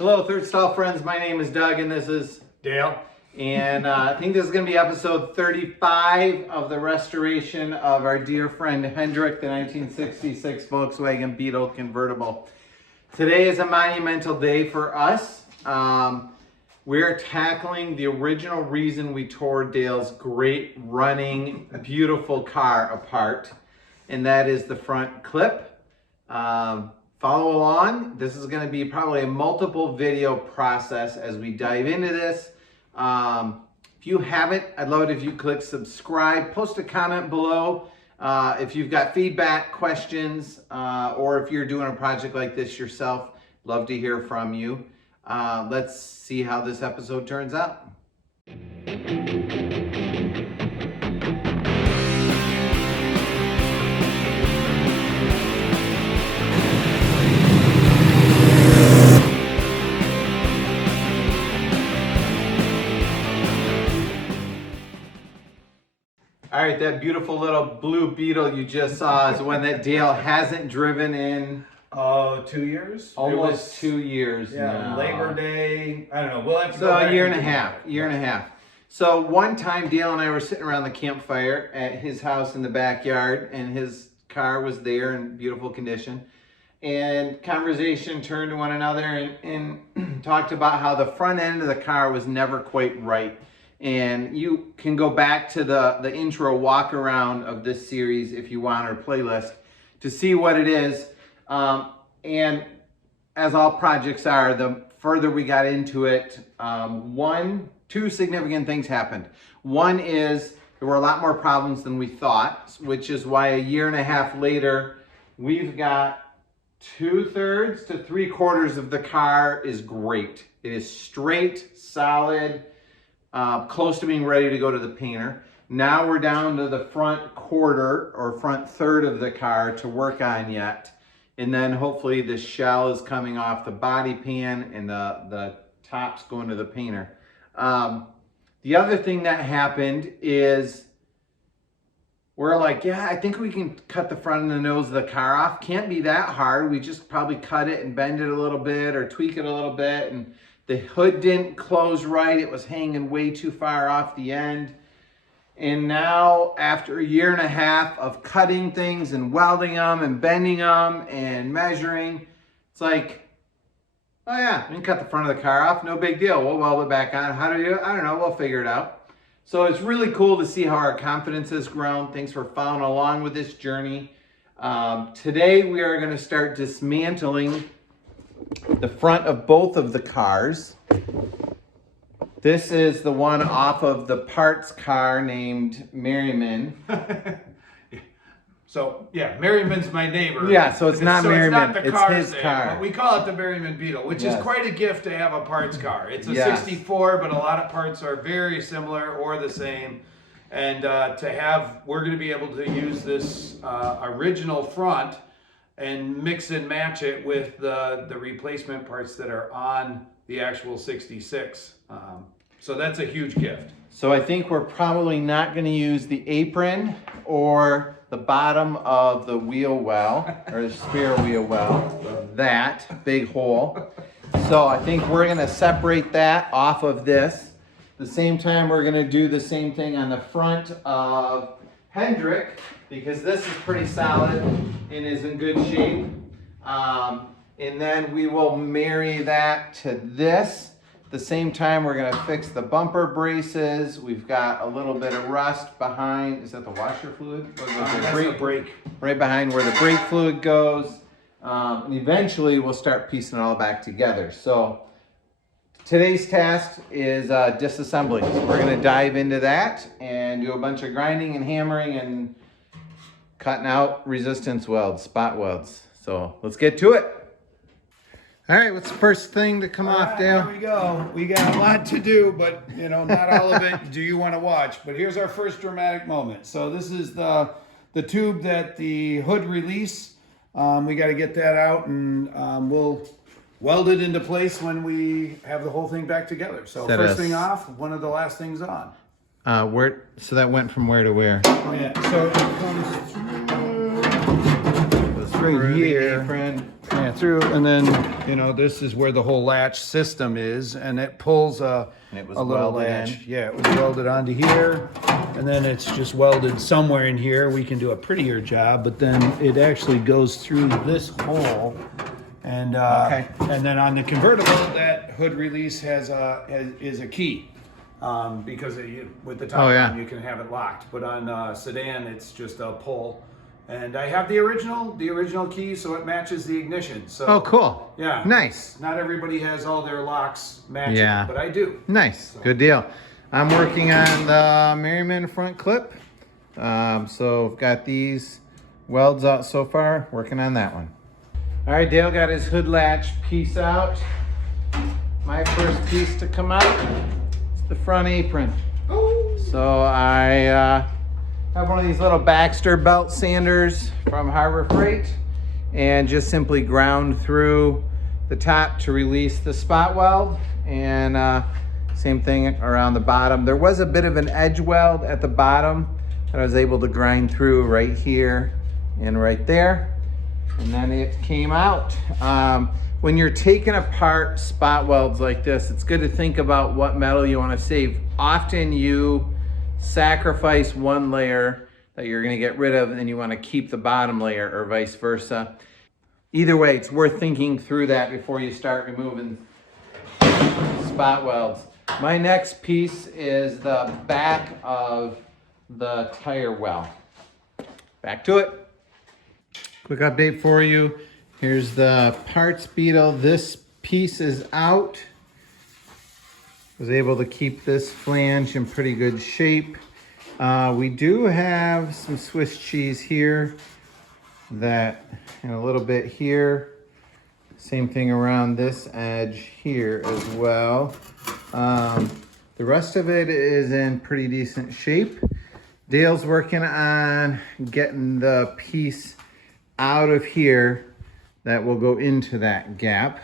Hello, Third Stall friends. My name is Doug, and this is Dale. And I think this is going to be episode 35 of the restoration of our dear friend Hendrik, the 1966 Volkswagen Beetle convertible. Today is a monumental day for us. We're tackling the original reason we tore Dale's great running, beautiful car apart, and that is the front clip. Follow along. This is going to be probably a multiple video process as we dive into this. If you haven't, I'd love it if you click subscribe, post a comment below if you've got feedback, questions, or if you're doing a project like this yourself. Love to hear from you. Let's see how this episode turns out. All right, that beautiful little blue Beetle you just saw is one that Dale hasn't driven in 2 years? almost 2 years now. Labor Day. I don't know. We'll have to go So back a year and a half. So one time Dale and I were sitting around the campfire at his house in the backyard, and his car was there in beautiful condition. And conversation turned to one another and talked about how the front end of the car was never quite right. And you can go back to the intro walk around of this series if you want, or playlist, to see what it is. And as all projects are, the further we got into it, two significant things happened. One is there were a lot more problems than we thought, which is why a year and a half later, we've got 2/3 to 3/4 of the car is great. It is straight, solid, close to being ready to go to the painter. Now we're down to the front quarter or front third of the car to work on yet. And then hopefully the shell is coming off the body pan and the top's going to the painter. The other thing that happened is we're like, yeah, I think we can cut the front and the nose of the car off. Can't be that hard. We just probably cut it and bend it a little bit or tweak it a little bit. And the hood didn't close right. It was hanging way too far off the end. And now, after a year and a half of cutting things and welding them and bending them and measuring, it's like, oh yeah, we can cut the front of the car off. No big deal. We'll weld it back on. How do you do it? I don't know. We'll figure it out. So it's really cool to see how our confidence has grown. Thanks for following along with this journey. Today, we are going to start dismantling the front of both of the cars. This is the one off of the parts car named Merriman. So, yeah, Merriman's my neighbor. Yeah, so it's not Merriman, it's his name, car. But we call it the Merriman Beetle, which is quite a gift to have a parts car. It's a 64, but a lot of parts are very similar or the same. And we're going to be able to use this original front and mix and match it with the replacement parts that are on the actual 66. So that's a huge gift. So I think we're probably not going to use the apron or the bottom of the wheel well, or the spare wheel well, that big hole. So I think we're going to separate that off of this. At the same time, we're going to do the same thing on the front of Hendrik, because this is pretty solid and is in good shape. And then we will marry that to this. At the same time, we're going to fix the bumper braces. We've got a little bit of rust behind. Is that the washer fluid? That's the brake. Right behind where the brake fluid goes. And eventually, we'll start piecing it all back together. So today's task is disassembly. So we're going to dive into that and do a bunch of grinding and hammering and cutting out resistance welds, spot welds. So let's get to it. All right, what's the first thing to come off, Dale? Here we go. We got a lot to do, but not all of it do you want to watch. But here's our first dramatic moment. So this is the tube that the hood release. We got to get that out, and we'll weld it into place when we have the whole thing back together. So first thing off, one of the last things on. So that went from where to where? Yeah, so it comes through Right here. Yeah, through, and then, you know, this is where the whole latch system is, and it pulls a little welded latch. in. Yeah, it was welded onto here, and then it's just welded somewhere in here. We can do a prettier job, but then it actually goes through this hole. And and then on the convertible, that hood release is a key, because with the top on, you can have it locked. But on sedan, it's just a pull. And I have the original key, so it matches the ignition. So, oh, cool. Yeah. Nice. Not everybody has all their locks matching, but I do. Nice. So. Good deal. I'm working on the Merriman front clip. So I've got these welds out so far, working on that one. All right, Dale got his hood latch piece out. My first piece to come out is the front apron. Ooh. So I have one of these little Baxter belt sanders from Harbor Freight and just simply ground through the top to release the spot weld, and same thing around the bottom. There was a bit of an edge weld at the bottom that I was able to grind through right here and right there, and then it came out. When you're taking apart spot welds like this, it's good to think about what metal you want to save. Often you sacrifice one layer that you're going to get rid of and you want to keep the bottom layer, or vice versa. Either way, it's worth thinking through that before you start removing spot welds. My next piece is the back of the tire well. Back to it. Quick update for you. Here's the parts Beetle. This piece is out. Was able to keep this flange in pretty good shape. We do have some Swiss cheese here, that, and a little bit here. Same thing around this edge here as well. The rest of it is in pretty decent shape. Dale's working on getting the piece out of here that will go into that gap.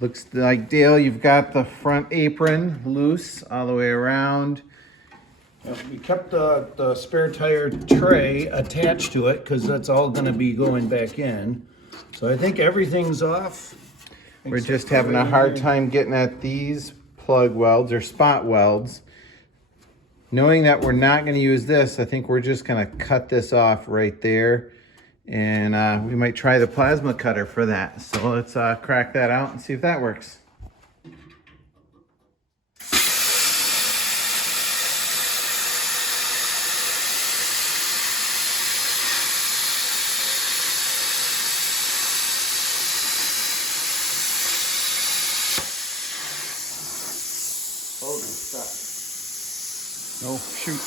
Looks like, Dale, you've got the front apron loose all the way around. We kept the spare tire tray attached to it because that's all going to be going back in. So I think everything's off. We're just having a hard time getting at these plug welds or spot welds. Knowing that we're not going to use this, I think we're just going to cut this off right there. And we might try the plasma cutter for that. So let's crack that out and see if that works. Oh, stuck. Oh, shoot.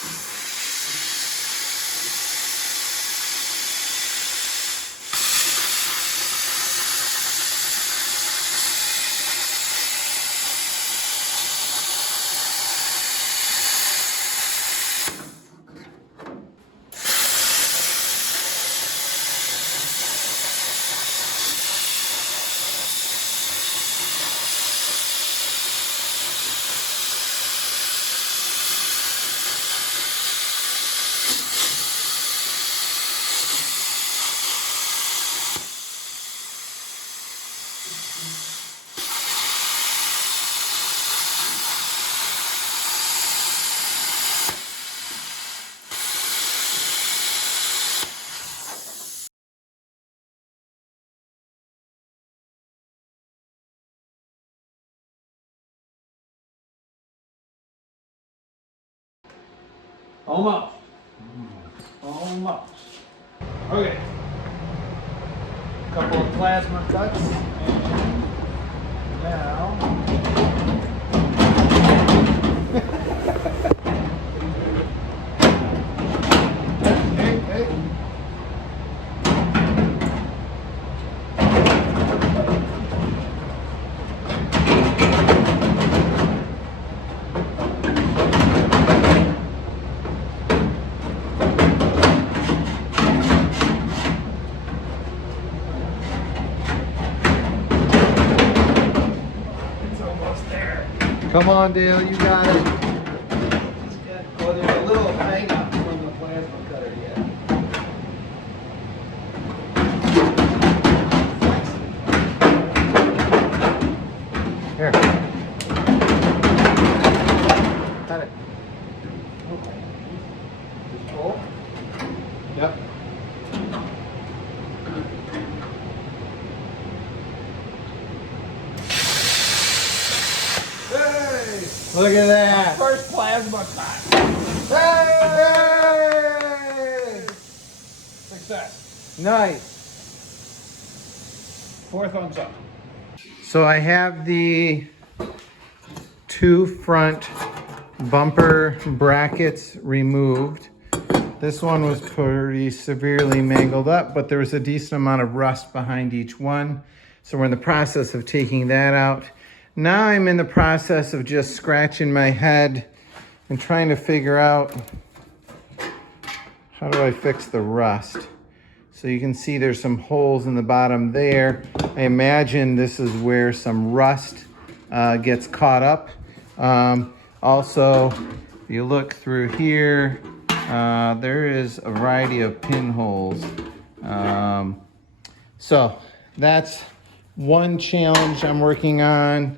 Almost. Almost. Okay. Couple of plasma cuts. And now. Hey. Come on, Dale, you got it. Well, there's a little hang up from the plasma cutter yet. Here. Cut it. Just pull. Yep. Hey! Look at that. First plasma cut. Hey! Success. Nice. 4 thumbs up. So I have the 2 front bumper brackets removed. This one was pretty severely mangled up, but there was a decent amount of rust behind each one. So we're in the process of taking that out. Now I'm in the process of just scratching my head and trying to figure out how do I fix the rust. So you can see there's some holes in the bottom there. I imagine this is where some rust gets caught up. Also, if you look through here, there is a variety of pinholes. So that's one challenge I'm working on.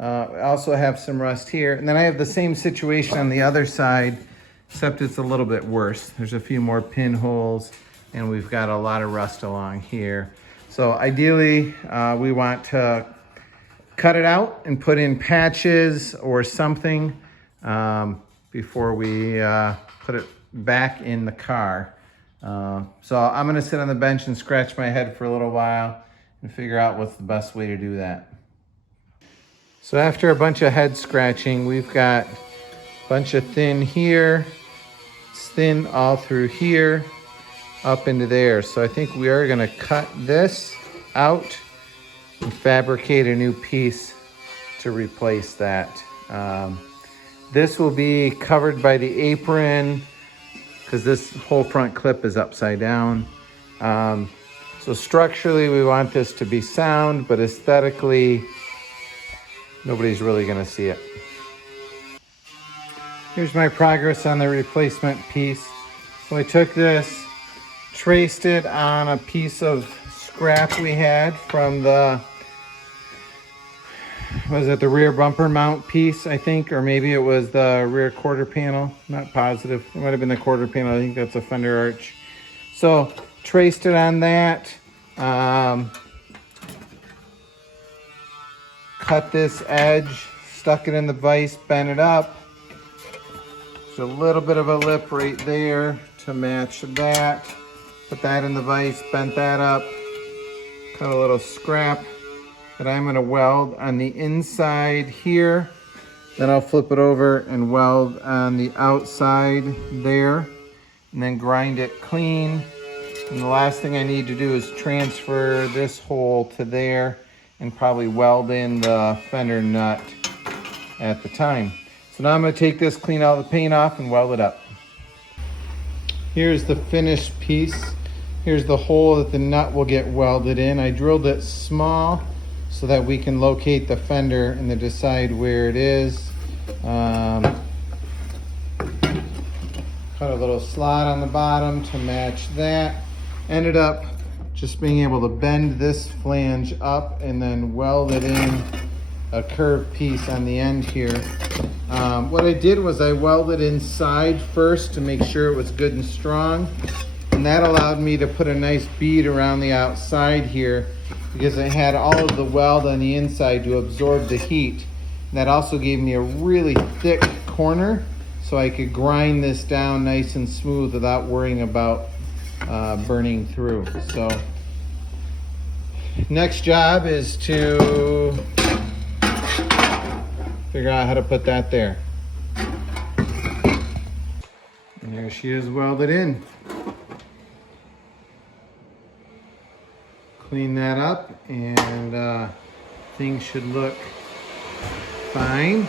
I also have some rust here. And then I have the same situation on the other side, except it's a little bit worse. There's a few more pinholes, and we've got a lot of rust along here. So ideally, we want to cut it out and put in patches or something before we put it back in the car. So I'm gonna sit on the bench and scratch my head for a little while and figure out what's the best way to do that. So after a bunch of head scratching, we've got a bunch of thin here. It's thin all through here, up into there. So I think we are gonna cut this out and fabricate a new piece to replace that. This will be covered by the apron because this whole front clip is upside down. So structurally we want this to be sound, but aesthetically, nobody's really gonna see it. Here's my progress on the replacement piece. So I took this, traced it on a piece of scrap we had from the, was it the rear bumper mount piece, I think, or maybe it was the rear quarter panel, not positive. It might have been the quarter panel, I think that's a fender arch. So traced it on that. Cut this edge, stuck it in the vise, bent it up. There's a little bit of a lip right there to match that. Put that in the vise, bent that up. Cut a little scrap that I'm gonna weld on the inside here. Then I'll flip it over and weld on the outside there. And then grind it clean. And the last thing I need to do is transfer this hole to there and probably weld in the fender nut at the time. So now I'm gonna take this, clean all the paint off and weld it up. Here's the finished piece. Here's the hole that the nut will get welded in. I drilled it small so that we can locate the fender and then decide where it is. Cut a little slot on the bottom to match that. Ended up just being able to bend this flange up and then weld it in a curved piece on the end here. What I did was I welded inside first to make sure it was good and strong. And that allowed me to put a nice bead around the outside here because it had all of the weld on the inside to absorb the heat. And that also gave me a really thick corner so I could grind this down nice and smooth without worrying about burning through. So next job is to figure out how to put that there. And there she is welded in. Clean that up and things should look fine.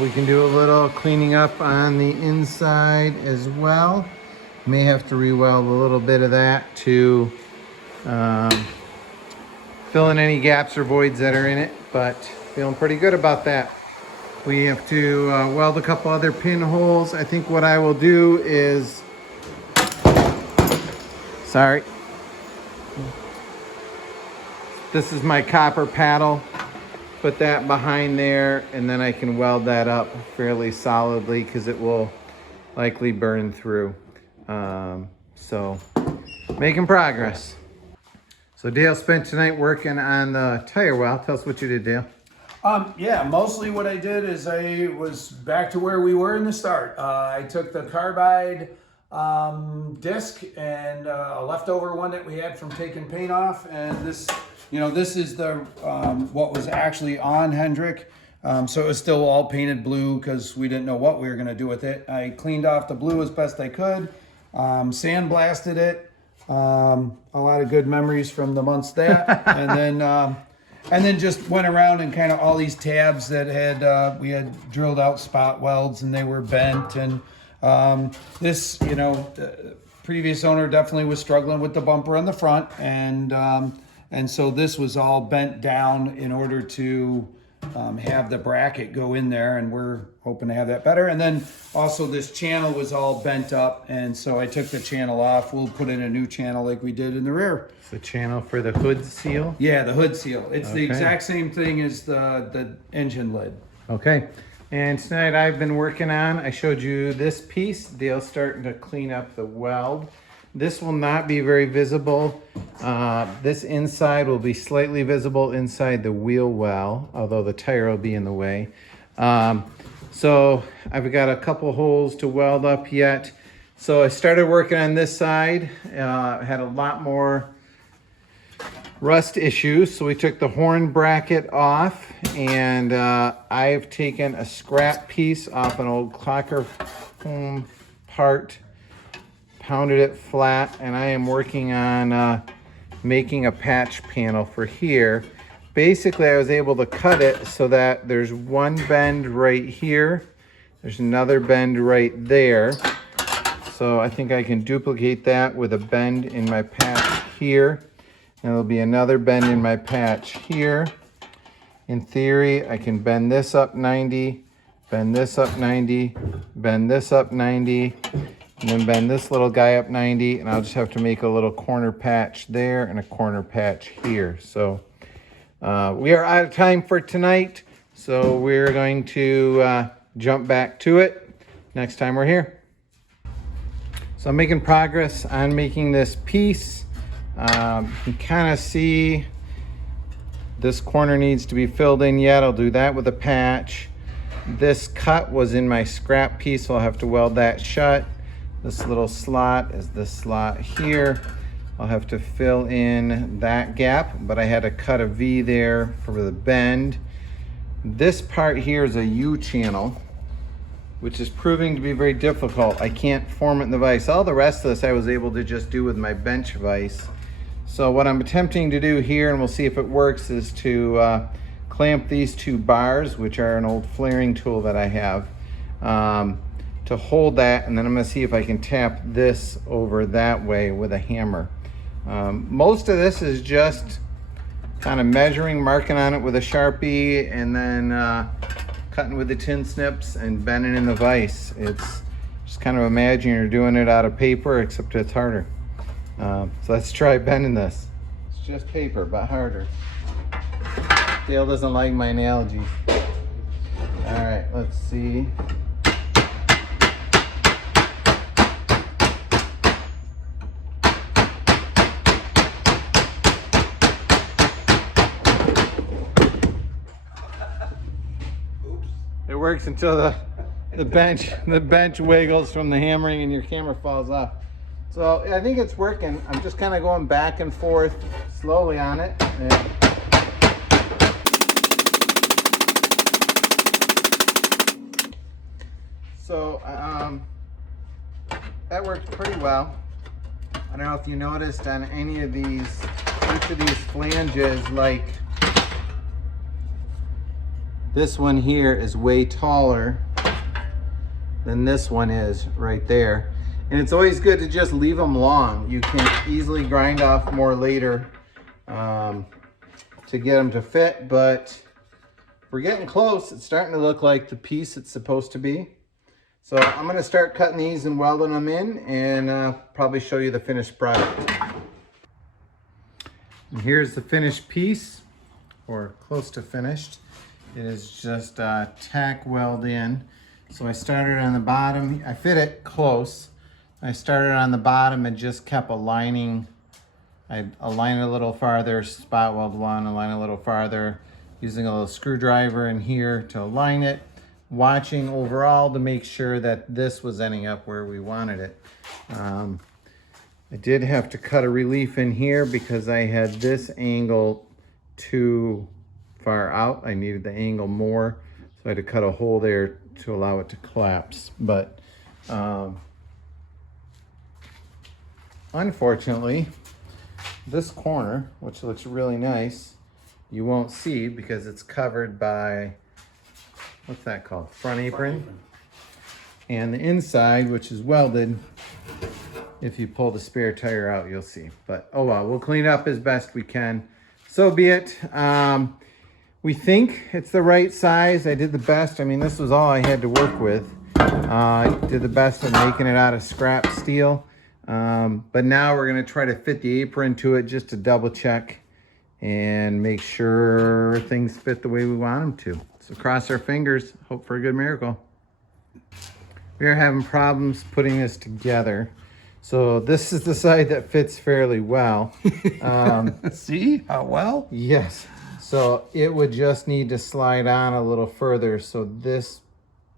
We can do a little cleaning up on the inside as well. May have to re-weld a little bit of that to fill in any gaps or voids that are in it, but feeling pretty good about that. We have to weld a couple other pinholes. I think what I will do is, this is my copper paddle. put that behind there, and then I can weld that up fairly solidly because it will likely burn through. So making progress. So Dale spent tonight working on the tire well. Tell us what you did, Dale. Yeah, mostly what I did is I was back to where we were in the start. I took the carbide disc and a leftover one that we had from taking paint off, and this, you know, this is the what was actually on Hendrick. So it was still all painted blue because we didn't know what we were going to do with it. I cleaned off the blue as best I could, sandblasted it. A lot of good memories from the months that, and then just went around and kind of all these tabs that had we had drilled out spot welds and they were bent, and this, you know, the previous owner definitely was struggling with the bumper on the front, and so this was all bent down in order to have the bracket go in there, and we're hoping to have that better. And then also this channel was all bent up, and so I took the channel off. We'll put in a new channel like we did in the rear. It's the channel for the hood seal? Yeah, the hood seal. It's the exact same thing as the engine lid. Okay. And tonight I've been working on, I showed you this piece. Dale's starting to clean up the weld. This will not be very visible. This inside will be slightly visible inside the wheel well, although the tire will be in the way. So I've got a couple holes to weld up yet. So I started working on this side. Had a lot more rust issues, so we took the horn bracket off, and I've taken a scrap piece off an old Clocker foam part, pounded it flat, and I am working on making a patch panel for here. Basically, I was able to cut it so that there's one bend right here, there's another bend right there. So I think I can duplicate that with a bend in my patch here. And there'll be another bend in my patch here. In theory, I can bend this up 90, bend this up 90, bend this up 90, and then bend this little guy up 90, and I'll just have to make a little corner patch there and a corner patch here. So we are out of time for tonight, so we're going to jump back to it next time we're here. So I'm making progress on making this piece. You can kind of see this corner needs to be filled in yet. I'll do that with a patch. This cut was in my scrap piece, so I'll have to weld that shut. This little slot is this slot here. I'll have to fill in that gap, but I had to cut a V there for the bend. This part here is a U channel, which is proving to be very difficult. I can't form it in the vise. All the rest of this I was able to just do with my bench vise. So what I'm attempting to do here, and we'll see if it works, is to clamp these two bars, which are an old flaring tool that I have, to hold that, and then I'm gonna see if I can tap this over that way with a hammer. Most of this is just kind of measuring, marking on it with a Sharpie, and then cutting with the tin snips and bending in the vise. It's just kind of imagine you're doing it out of paper, except it's harder. So let's try bending this. It's just paper, but harder. Dale doesn't like my analogy. All right, let's see. It works until the bench wiggles from the hammering and your camera falls off. So I think it's working. I'm just kind of going back and forth slowly on it. Yeah. So that worked pretty well. I don't know if you noticed on any of these, each of these flanges, like this one here is way taller than this one is right there. And it's always good to just leave them long. You can easily grind off more later to get them to fit, but we're getting close. It's starting to look like the piece it's supposed to be. So I'm gonna start cutting these and welding them in, and probably show you the finished product. And here's the finished piece. or close to finished. It is just tack weld in. So I started on the bottom. I fit it close. I started on the bottom and just kept aligning. I align it a little farther, spot weld one, align a little farther, using a little screwdriver in here to align it, watching overall to make sure that this was ending up where we wanted it. I did have to cut a relief in here because I had this angle too far out. I needed the angle more, so I had to cut a hole there to allow it to collapse. But unfortunately, this corner, which looks really nice, you won't see because it's covered by, what's that called? Front apron. And the inside, which is welded, if you pull the spare tire out, you'll see. But oh well, we'll clean it up as best we can. So be it. We think it's the right size. I did the best. I mean, this was all I had to work with. I did the best of making it out of scrap steel. But now we're gonna try to fit the apron to it just to double check and make sure things fit the way we want them to. So cross our fingers, hope for a good miracle. We are having problems putting this together. So this is the side that fits fairly well. See how well? Yes. So it would just need to slide on a little further so this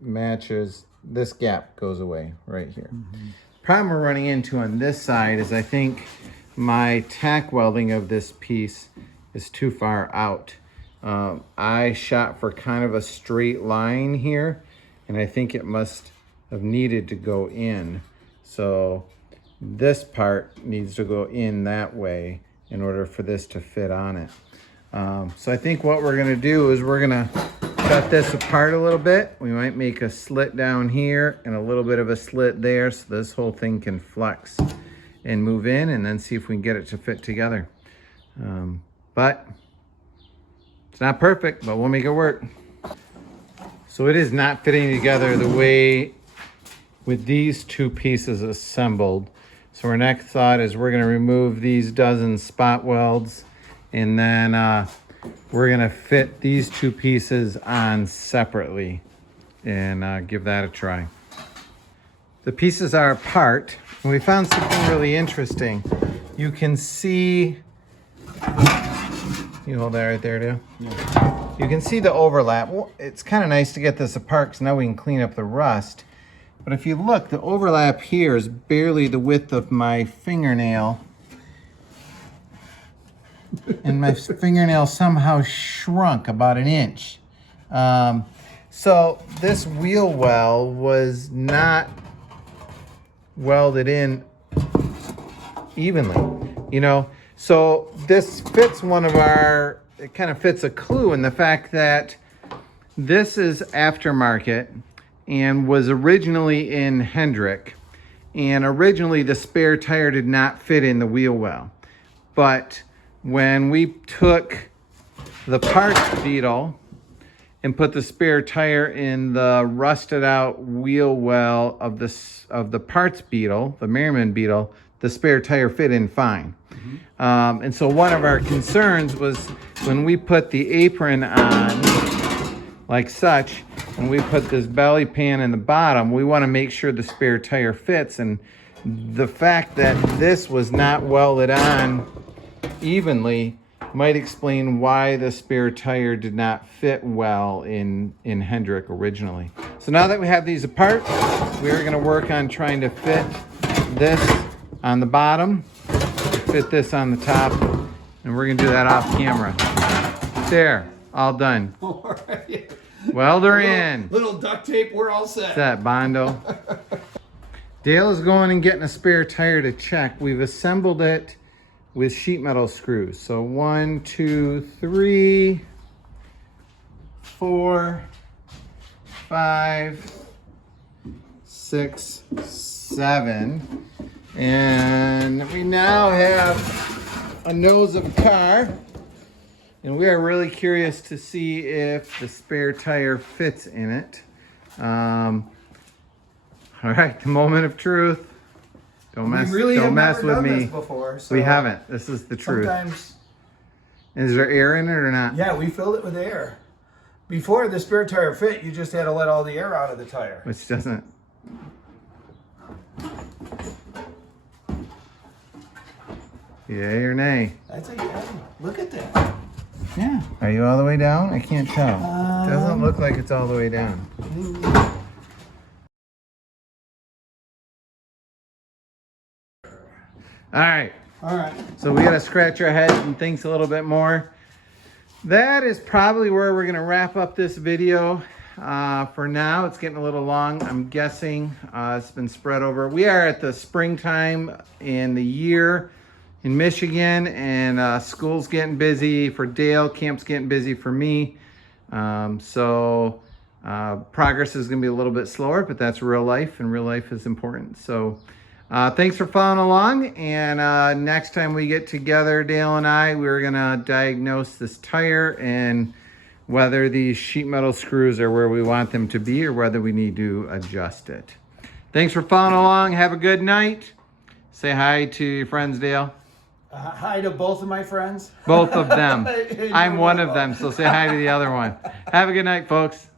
matches, this gap goes away right here. Mm-hmm. Problem we're running into on this side is I think my tack welding of this piece is too far out. I shot for kind of a straight line here, and I think it must have needed to go in. So this part needs to go in that way in order for this to fit on it. So I think what we're gonna do is we're gonna cut this apart a little bit. We might make a slit down here and a little bit of a slit there so this whole thing can flex and move in, and then see if we can get it to fit together. But it's not perfect, but we'll make it work. So it is not fitting together the way with these two pieces assembled. So our next thought is we're gonna remove these dozen spot welds, and then we're gonna fit these two pieces on separately and give that a try. The pieces are apart, and we found something really interesting. You can see, you hold that right there too? Yeah. You can see the overlap. Well, it's kind of nice to get this apart because now we can clean up the rust. But if you look, the overlap here is barely the width of my fingernail. And my fingernail somehow shrunk about an inch. So this wheel well was not welded in evenly, you know? So this fits one of our, it kind of fits a clue in the fact that this is aftermarket and was originally in Hendrick. And originally the spare tire did not fit in the wheel well. But when we took the parts Beetle and put the spare tire in the rusted out wheel well of the parts Beetle, the Merriman Beetle, the spare tire fit in fine. Mm-hmm. And so one of our concerns was when we put the apron on, like such, and we put this belly pan in the bottom, we want to make sure the spare tire fits. And the fact that this was not welded on evenly might explain why the spare tire did not fit well in Hendrick originally. So now that we have these apart, we're going to work on trying to fit this on the bottom, fit this on the top, and we're going to do that off camera. There, all done. All right. Welder in. Little duct tape, we're all set. Set, Bondo. Dale is going and getting a spare tire to check. We've assembled it with sheet metal screws. So 1, 2, 3, 4, 5, 6, 7. And we now have a nose of a car. And we are really curious to see if the spare tire fits in it. All right, the moment of truth. Don't mess with me. Before, so we haven't. This is the truth. Sometimes Is there air in it or not? Yeah, we filled it with air. Before the spare tire fit, you just had to let all the air out of the tire. Which doesn't. Yay or nay? That's a yay. Look at that. Yeah. Are you all the way down? I can't tell. Doesn't look like it's all the way down. All right. All right. So we got to scratch our heads and think a little bit more. That is probably where we're going to wrap up this video. For now, it's getting a little long. I'm guessing it's been spread over. We are at the springtime in the year in Michigan, and school's getting busy for Dale. Camp's getting busy for me. So progress is going to be a little bit slower, but that's real life, and real life is important. So thanks for following along, and next time we get together, Dale and I, we're going to diagnose this tire and whether these sheet metal screws are where we want them to be or whether we need to adjust it. Thanks for following along. Have a good night. Say hi to your friends, Dale. Hi to both of my friends. Both of them. I'm one of them, so say hi to the other one. Have a good night, folks.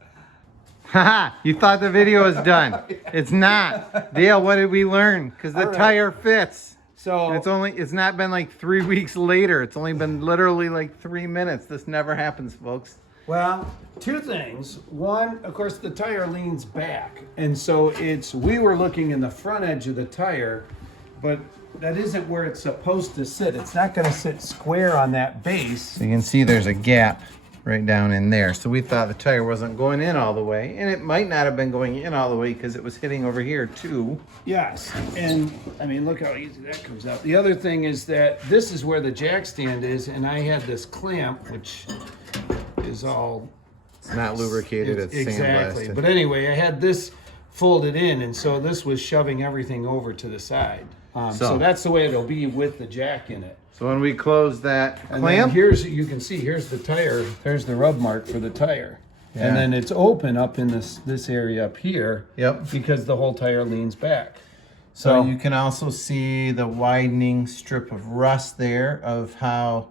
Haha, you thought the video was done. It's not. Dale, what did we learn? Because the tire fits. So it's not been like 3 weeks later. It's only been literally like 3 minutes. This never happens, folks. Well, two things. One, of course, the tire leans back. And so we were looking in the front edge of the tire, but that isn't where it's supposed to sit. It's not going to sit square on that base. So you can see there's a gap right down in there. So we thought the tire wasn't going in all the way, and it might not have been going in all the way because it was hitting over here too. Yes, and I mean, look how easy that comes out. The other thing is that this is where the jack stand is, and I had this clamp, which is all... It's not lubricated, it's exactly. sandblasted. But anyway, I had this folded in, and so this was shoving everything over to the side. So that's the way it'll be with the jack in it. So when we close that And clamp, then you can see, here's the tire. There's the rub mark for the tire. Yeah. And then it's open up in this area up here. Yep. Because the whole tire leans back. So you can also see the widening strip of rust there of how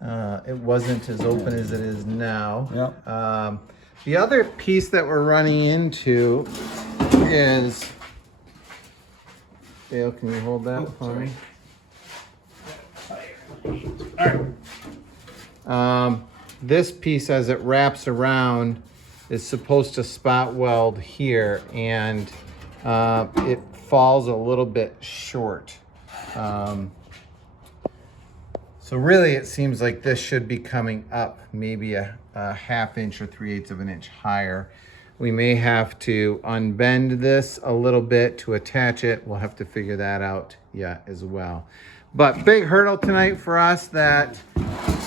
it wasn't as open as it is now. Yep. The other piece that we're running into is, Dale, can you hold that for me? This piece, as it wraps around, is supposed to spot weld here, and it falls a little bit short. So really it seems like this should be coming up maybe a ½ inch or 3/8 of an inch higher. We may have to unbend this a little bit to attach it. We'll have to figure that out yet as well. But big hurdle tonight for us that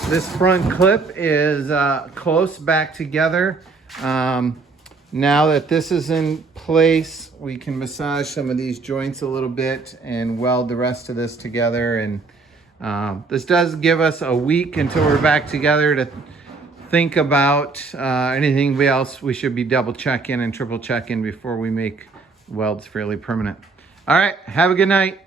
this front clip is close back together. Now that this is in place, we can massage some of these joints a little bit and weld the rest of this together. And this does give us a week until we're back together to think about anything else we should be double checking and triple checking before we make welds fairly permanent. All right, have a good night.